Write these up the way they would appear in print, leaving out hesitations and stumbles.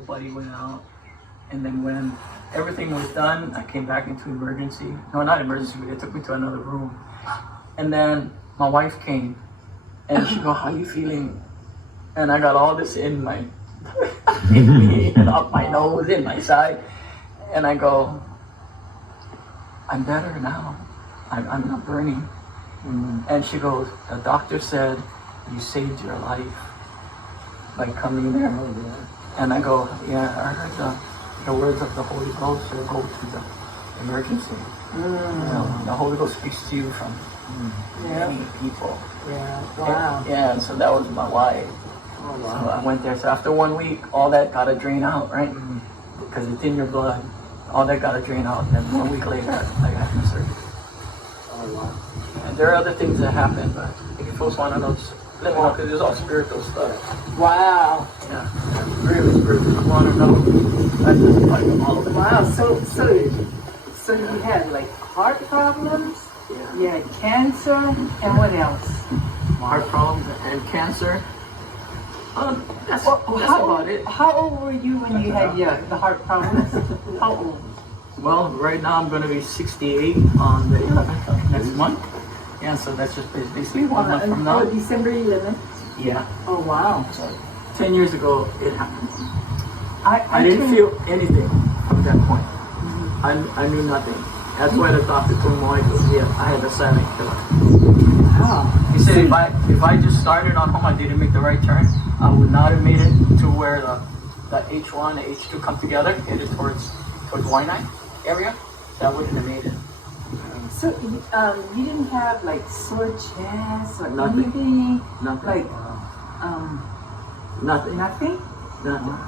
Buddy went out, and then when everything was done, I came back into emergency. No, not emergency, but they took me to another room. And then my wife came, and she go, "How you feeling?" And I got all this in my, in me, and up my nose, in my side, and I go, "I'm better now. I'm not burning." And she goes, "The doctor said you saved your life by coming there." And I go, "Yeah, I heard the words of the Holy Ghost will go to the emergency. You know, the Holy Ghost speaks to you from many people." Yeah. Wow. Yeah, and so that was my why. Oh, wow. So I went there. So after 1 week, all that got to drain out, right? Because it's in your blood. All that got to drain out. And then 1 week later, I got my surgery. Oh, wow. And there are other things that happen, but if you folks want to know, just let me know, because it's all spiritual stuff. Wow. Yeah, really spiritual. You want to know? I just like all of it. Wow. So you had like heart problems, Yeah. you had cancer, and what else? Heart problems and cancer. That's how, about it. How old were you when you had the heart problems? How old? Well, right now I'm going to be 68 on the 11th of next month. Yeah, so that's just basically 1 month from now. Oh, December 11th? Yeah. Oh, wow. So 10 years ago, it happened. I didn't feel anything from that point. I knew nothing. That's why the doctor told me, I had a silent killer. Wow. He said if I just started on home, I didn't make the right turn, I would not have made it to where the H1 and H2 come together, headed towards Hawaiian area. So I wouldn't have made it. So you didn't have like sore chest or Nothing. anything? Nothing. Like Nothing. nothing? Nothing.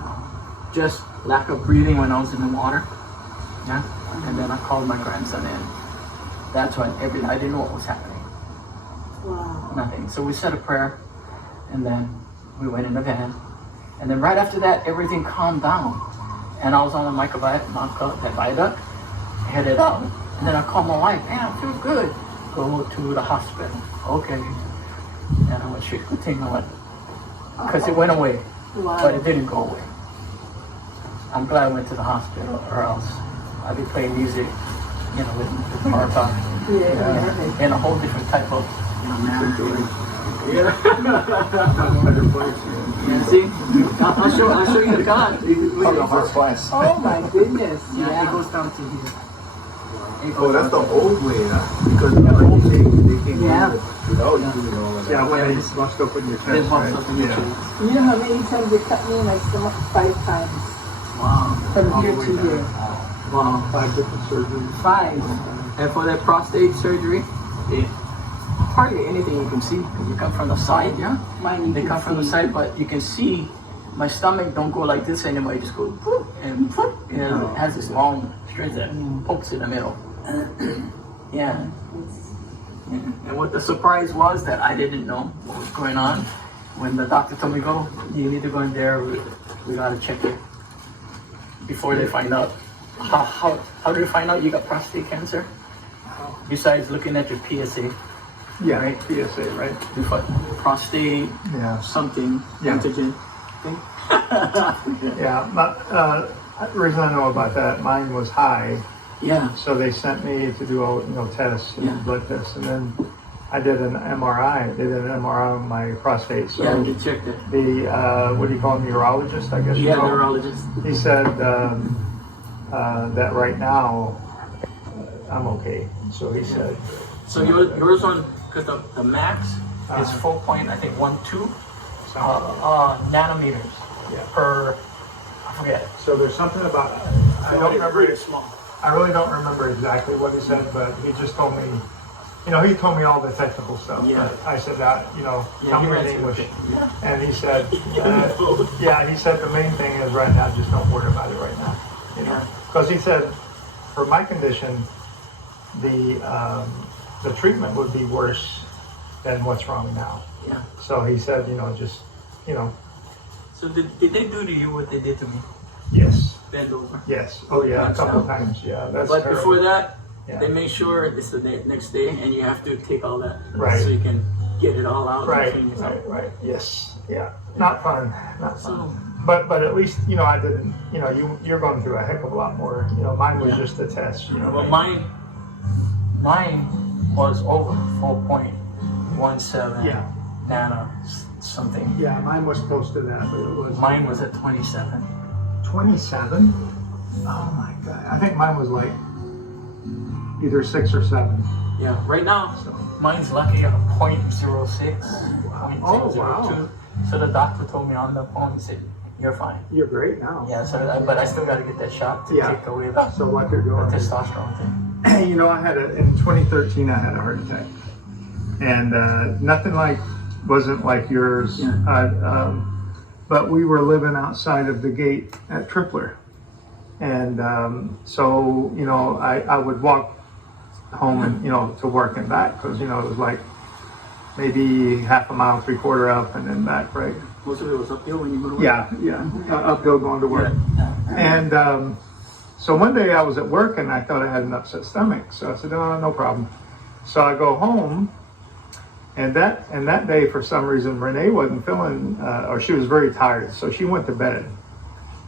Just lack of breathing when I was in the water. Yeah. And then I called my grandson in. That's when I didn't know what was happening. Wow. Nothing. So we said a prayer, and then we went in the van. And then right after that, everything calmed down. And I was on the viaduct, headed out. And then I called my wife, "Man, I feel good. Go to the hospital." Okay. And I went straight to Tingling. Because it went away, Wow. but it didn't go away. I'm glad I went to the hospital, or else I'd be playing music, with the heart attack. Yeah. And a whole different type of Yeah, see? I'll show you the God. Oh my goodness. Yeah, it goes down to here. Oh, that's the old way, huh? Because they came Yeah. without doing all of that. Yeah, when they bunched up in your It chest, bumps right? up in your Yeah. chest. You know how many times they cut me in my stomach? 5 times. Wow. From All here the way to down. here. Wow. 5 different surgeries. 5. And for that prostate surgery, hardly anything you can see, because you come from the side, yeah? Mine you They can come from the see. side, but you can see my stomach don't go like this anymore. It just goes whoop, and whoop. It has this long string that pokes in the middle. Yeah. And what the surprise was that I didn't know what was going on. When the doctor told me, "Go, you need to go in there. We gotta check it before they find out." How do you find out you got prostate cancer? Besides looking at your PSA. Yeah, Right. PSA, right? Prostate Yeah. something Yeah. antigen thing. Yeah, the reason I know about that, mine was high, Yeah. so they sent me to do all, tests and Yeah. blood tests, and then I did an MRI. They did an MRI on my prostate. So Yeah, you checked it. the what do you call him, urologist? I guess. you Yeah, call him? neurologist. He said that right now I'm okay. So he said. So yours on, because the max is 4.12 nanometers Yeah. per, I forget. So there's something about I don't remember. I really don't remember exactly what he said, but he just told me. He told me all the technical stuff. Yeah. But I said that. Tell me he in went English. through it. Yeah. And he said, he said the main thing is right now, just don't worry about it right now. Yeah. Because he said, for my condition, the treatment would be worse than what's wrong now. Yeah. So he said, just, So did they do to you what they did to me? yes, Bend over. yes. Oh yeah, a That's couple how- times. Yeah, that's But terrible. before that, Yeah. they make sure it's the next day, and you have to take all that, Right. so you can get it all out. and Right, clean yourself. right, right. Yes, yeah. Not fun. Not fun. So but at least, you know, I didn't, you know, you're going through a heck of a lot more. You know, mine was just a test, you know. Well, mine was over 4.17 Yeah. nano something. Yeah, mine was close to that, but it was... Mine was at 27. 27? Oh my God. I think mine was like either 6 or 7. Yeah, right now, So. mine's lucky at a 0.06. Oh, wow. So the doctor told me on the phone, he said, you're fine. You're great now. Yeah, so but I still got to get that shot to take away the So what you're doing. testosterone thing. You know, in 2013, I had a heart attack. And nothing wasn't like yours. Yeah. But we were living outside of the gate at Tripler. And so, you know, I would walk home and, you know, to work and back because, you know, it was like maybe half a mile, 3/4 up and then back, right? Most of it was uphill when you go to work. Yeah, uphill going to work. And so one day I was at work and I thought I had an upset stomach. So I said, no problem. So I go home, and that day for some reason Renee wasn't feeling, or she was very tired, so she went to bed.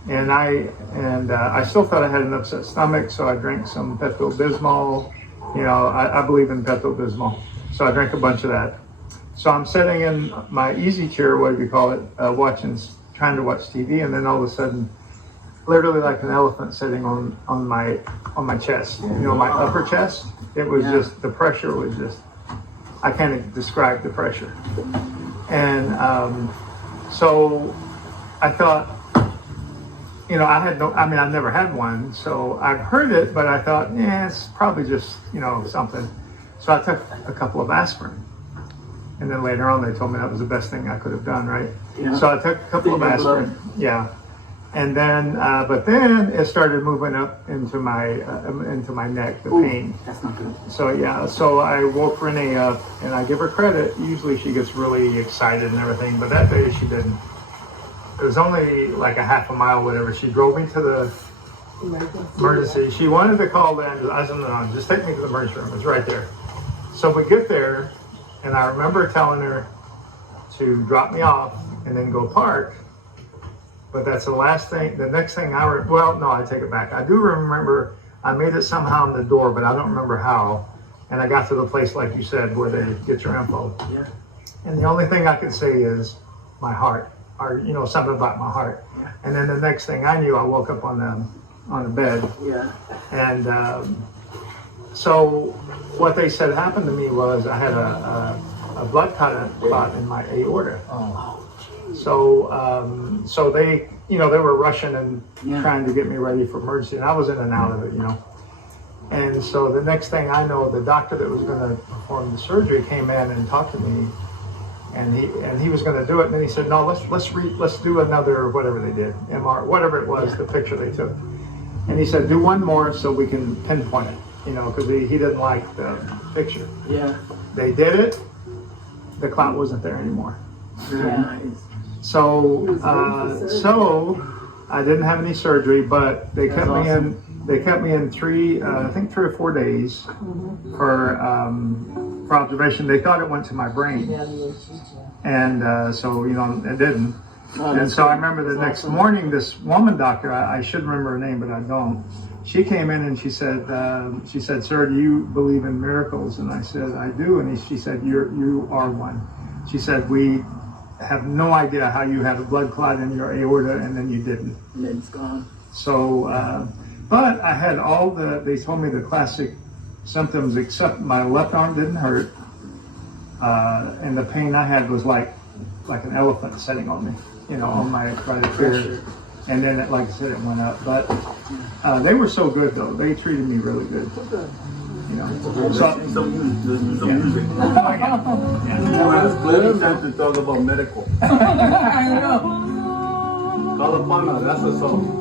And I still thought I had an upset stomach, so I drank some Pepto-Bismol. You know, I believe in Pepto-Bismol, so I drank a bunch of that. So I'm sitting in my easy chair, what do you call it, trying to watch TV, and then all of a sudden, literally like an elephant sitting on my chest, you know, my upper chest. It was just, the pressure was just, I can't describe the pressure. And so I thought, you know, I never had one, so I've heard it, but I thought, it's probably just, you know, something. So I took a couple of aspirin. And then later on, they told me that was the best thing I could have done, right? Yeah. So I took a couple of aspirin. Yeah. And then, but then it started moving up into my neck, the pain. That's not good. So yeah, so I woke Renee up, and I give her credit. Usually she gets really excited and everything, but that day she didn't. It was only like a half a mile, whatever. She drove me to the emergency. She wanted to call the ambulance. I said, no, just take me to the emergency room. It's right there. So we get there, and I remember telling her to drop me off and then go park. But that's the last thing, the next thing I take it back. I do remember I made it somehow in the door, but I don't remember how. And I got to the place, like you said, where they get your info. Yeah. And the only thing I could say is my heart, or, you know, something about my heart. Yeah. And then the next thing I knew, I woke up on the bed. Yeah. And so what they said happened to me was I had a blood clot in my aorta. Oh. So they, you know, they were rushing and trying to get me ready for emergency, and I was in and out of it, you know. And so the next thing I know, the doctor that was going to perform the surgery came in and talked to me, and he was going to do it, and then he said, no, let's do another, whatever they did, MR, whatever it was, the picture they took. And he said, do one more so we can pinpoint it, you know, because he didn't like the picture. Yeah. They did it. The clot wasn't there anymore. Yeah. So I didn't have any surgery, but they kept me in. They kept me in 3 or 4 days for observation. They thought it went to my brain, and so, you know, it didn't. And so I remember the next morning, this woman doctor, I should remember her name, but I don't. She came in and she said, "Sir, do you believe in miracles?" And I said, "I do." And she said, "You are one." She said, "We have no idea how you had a blood clot in your aorta and then you didn't." And then it's gone. So, but I had they told me the classic symptoms, except my left arm didn't hurt. And the pain I had was like an elephant sitting on me, you know, on my right ear. And then, like I said, it went up. But they were so good, though. They treated me really good. You know, Some music. Let him have to talk about medical. I know. Kalapana, that's a song.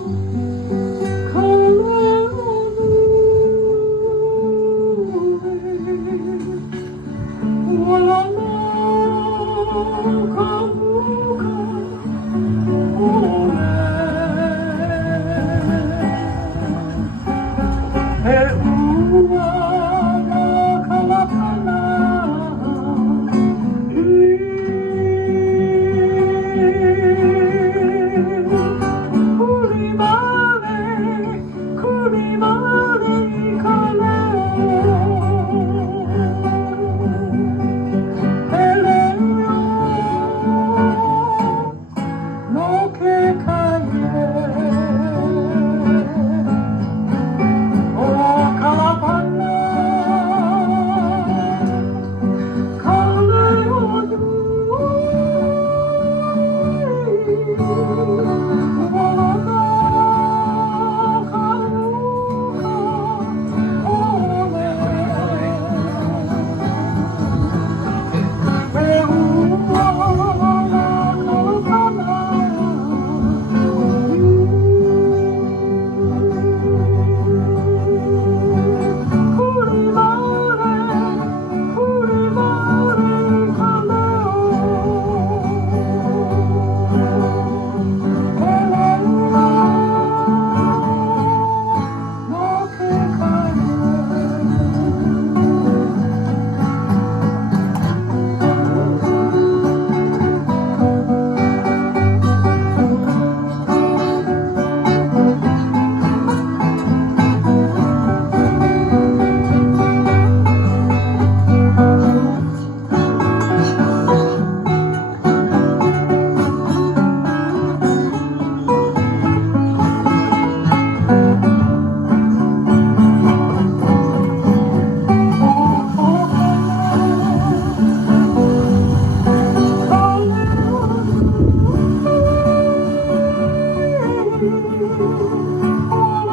All